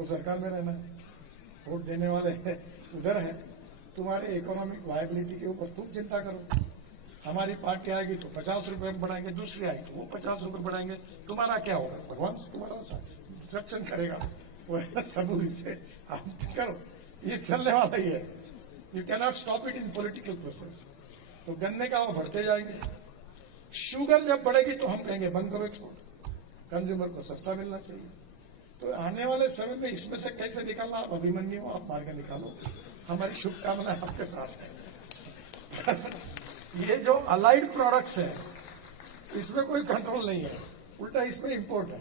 हमको सरकार में रहना है, वोट देने वाले उधर है। तुम्हारे इकोनॉमिक वायबिलिटी के ऊपर तुम चिंता करो। हमारी पार्टी आएगी तो 50 रुपए में बढ़ाएंगे, दूसरी आएगी तो वो 50 रुपए बढ़ाएंगे। तुम्हारा क्या होगा? भगवान तुम्हारा संरक्षण करेगा, वो सबूरी से आप करो, ये चलने वाला ही है। You can not stop it in political process. तो गन्ने का वो बढ़ते जाएंगे। शुगर जब बढ़ेगी तो हम कहेंगे बंद करो एक्सपोर्ट, कंज्यूमर को सस्ता मिलना चाहिए। तो आने वाले समय में इसमें से कैसे निकलना, आप अभिमन्यु आप मार्ग निकालो, हमारी शुभकामनाएं आपके साथ है। ये जो अलाइड प्रोडक्ट्स है इसमें कोई कंट्रोल नहीं है, उल्टा इसमें इंपोर्ट है।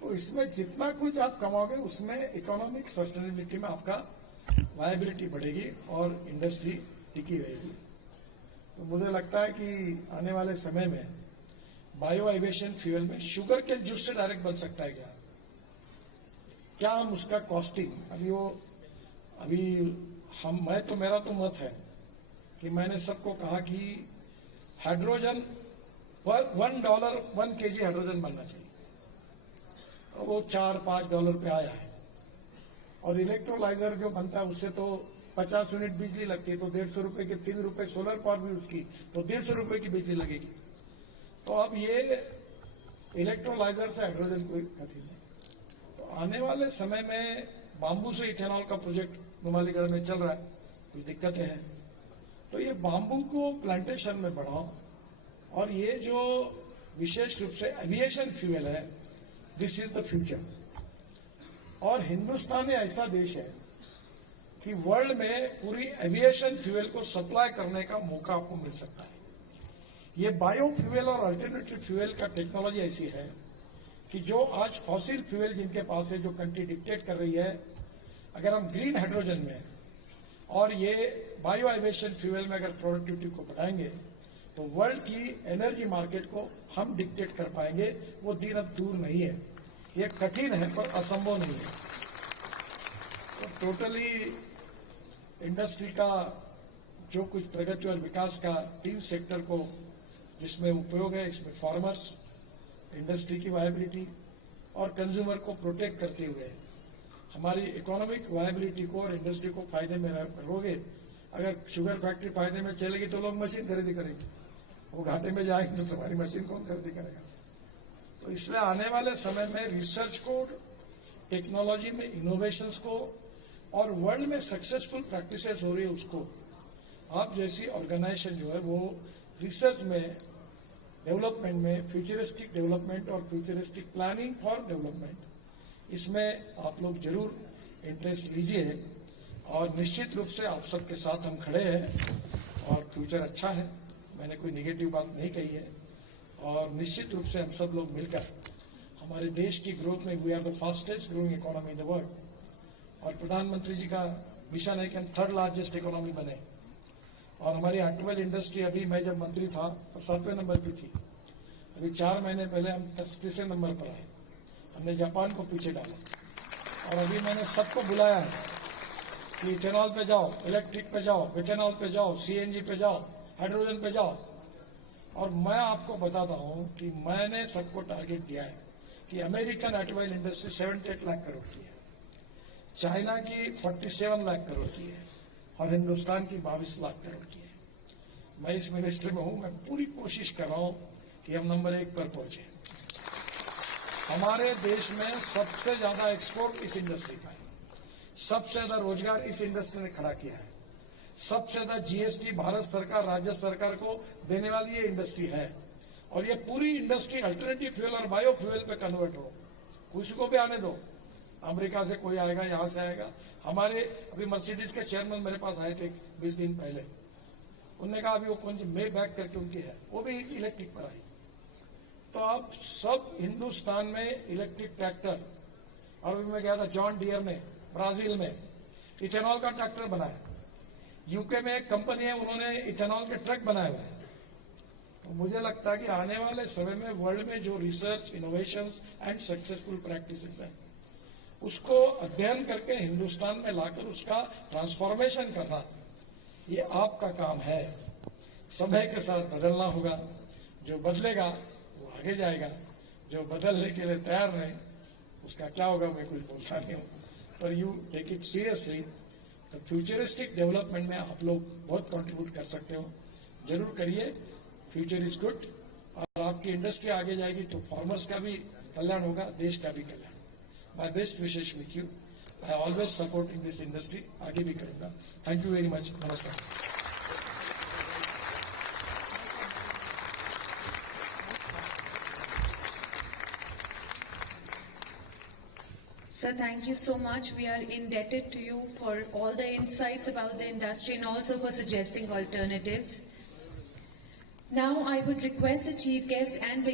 तो इसमें जितना कुछ आप कमाओगे उसमें इकोनॉमिक सस्टेनेबिलिटी में आपका वायबिलिटी बढ़ेगी और इंडस्ट्री टिकी रहेगी। तो मुझे लगता है कि आने वाले समय में बायो एविएशन फ्यूल में शुगर के जूस से डायरेक्ट बन सकता है क्या हम उसका कॉस्टिंग मेरा तो मत है कि मैंने सबको कहा कि हाइड्रोजन $1 1 kg हाइड्रोजन बनना चाहिए, और वो $4-5 पे आया है। और इलेक्ट्रोलाइजर जो बनता है उससे तो 50 यूनिट बिजली लगती है, तो 150 रुपए के 3 रुपए सोलर पावर भी उसकी, तो 150 रुपए की बिजली लगेगी। तो अब ये इलेक्ट्रोलाइजर से हाइड्रोजन कोई कठिन नहीं। तो आने वाले समय में बांबू से इथेनॉल का प्रोजेक्ट नुमालीगढ़ में चल रहा है, कुछ दिक्कतें हैं। तो ये बांबू को प्लांटेशन में बढ़ाओ, और ये जो विशेष रूप से एविएशन फ्यूल है, दिस इज द फ्यूचर। और हिंदुस्तान ऐसा देश है कि वर्ल्ड में पूरी एविएशन फ्यूल को सप्लाई करने का मौका आपको मिल सकता है। ये बायो फ्यूल और अल्टरनेटिव फ्यूल का टेक्नोलॉजी ऐसी है कि जो आज फॉसिल फ्यूल जिनके पास है, जो कंट्री डिक्टेट कर रही है, अगर हम ग्रीन हाइड्रोजन में और ये बायो एविएशन फ्यूल में अगर प्रोडक्टिविटी को बढ़ाएंगे तो वर्ल्ड की एनर्जी मार्केट को हम डिक्टेट कर पाएंगे। वो दिन अब दूर नहीं है, ये कठिन है पर असंभव नहीं है। तो टोटली इंडस्ट्री का जो कुछ प्रगति और विकास का 3 सेक्टर को जिसमें उपयोग है, इसमें फार्मर्स, इंडस्ट्री की वायबिलिटी और कंज्यूमर को प्रोटेक्ट करते हुए हमारी इकोनॉमिक वायबिलिटी को और इंडस्ट्री को फायदे में रहोगे। अगर शुगर फैक्ट्री फायदे में चलेगी तो लोग मशीन खरीदी करेंगे, वो घाटे में जाएंगे तो तुम्हारी मशीन कौन खरीदी करेगा। तो इसलिए आने वाले समय में रिसर्च को, टेक्नोलॉजी में इनोवेशंस को और वर्ल्ड में सक्सेसफुल प्रैक्टिसेस हो रही है उसको आप जैसी ऑर्गेनाइजेशन जो है वो रिसर्च में, डेवलपमेंट में, फ्यूचरिस्टिक डेवलपमेंट और फ्यूचरिस्टिक प्लानिंग फॉर डेवलपमेंट, इसमें आप लोग जरूर इंटरेस्ट लीजिए। और निश्चित रूप से आप सबके साथ हम खड़े हैं और फ्यूचर अच्छा है, मैंने कोई नेगेटिव बात नहीं कही है। और निश्चित रूप से हम सब लोग मिलकर हमारे देश की ग्रोथ में we are the fastest growing economy in the world. और प्रधानमंत्री जी का मिशन है कि हम 3rd लार्जेस्ट इकोनॉमी बने। और हमारी ऑटोमोबाइल इंडस्ट्री अभी मैं जब मंत्री था तो 7वें नंबर पे थी, अभी 4 महीने पहले हम 33वें नंबर पर आए। हमने जापान को पीछे डाला। और अभी मैंने सबको बुलाया है कि इथेनॉल पे जाओ, इलेक्ट्रिक पे जाओ, इथेनॉल पे जाओ, सीएनजी पे जाओ, हाइड्रोजन पे जाओ। और मैं आपको बताता हूं कि मैंने सबको टारगेट दिया है कि American automobile industry 78 lakh crore की है, चाइना की 47 लाख करोड़ की है और हिंदुस्तान की 22 लाख करोड़ की है। मैं इस मिनिस्ट्री में हूं, मैं पूरी कोशिश कर रहा हूं कि हम नंबर 1 पर पहुंचे। हमारे देश में सबसे ज्यादा एक्सपोर्ट इस इंडस्ट्री का है, सबसे ज्यादा रोजगार इस इंडस्ट्री ने खड़ा किया है, सबसे ज्यादा जीएसटी भारत सरकार, राज्य सरकार को देने वाली ये इंडस्ट्री है। और ये पूरी इंडस्ट्री अल्टरनेटिव फ्यूल और बायो फ्यूल पे कन्वर्ट हो, किसी को भी आने दो, अमेरिका से कोई आएगा, यहां से आएगा। हमारे अभी मर्सिडीज के चेयरमैन मेरे पास आए थे 20 दिन पहले, उन्होंने कहा अभी वो कौन सी मे बैक करके उनकी है, वो भी इलेक्ट्रिक पर आई। तो अब सब हिंदुस्तान में इलेक्ट्रिक ट्रैक्टर, और अभी मैं गया था जॉन डियर में, ब्राजील में इथेनॉल का ट्रैक्टर बनाया। यूके में एक कंपनी है, उन्होंने इथेनॉल के ट्रक बनाए हुए हैं। तो मुझे लगता है कि आने वाले समय में वर्ल्ड में जो research, innovations and successful practices हैं उसको अध्ययन करके हिंदुस्तान में लाकर उसका ट्रांसफॉर्मेशन करना, ये आपका काम है। समय के साथ बदलना होगा, जो बदलेगा वो आगे जाएगा, जो बदलने के लिए तैयार नहीं उसका क्या होगा मैं कुछ बोलता नहीं हूँ, पर यू टेक इट सीरियसली। तो फ्यूचरिस्टिक डेवलपमेंट में आप लोग बहुत कंट्रीब्यूट कर सकते हो, जरूर करिए। फ्यूचर इज गुड, और आपकी इंडस्ट्री आगे जाएगी तो फार्मर्स का भी कल्याण होगा, देश का भी कल्याण। My best wishes with you, I always support in this industry, आगे भी करूंगा। थैंक यू वेरी मच, नमस्कार। Sir, thank you so much. We are indebted to you for all the insights about the industry and also for suggesting alternatives. Now I would request the chief guest and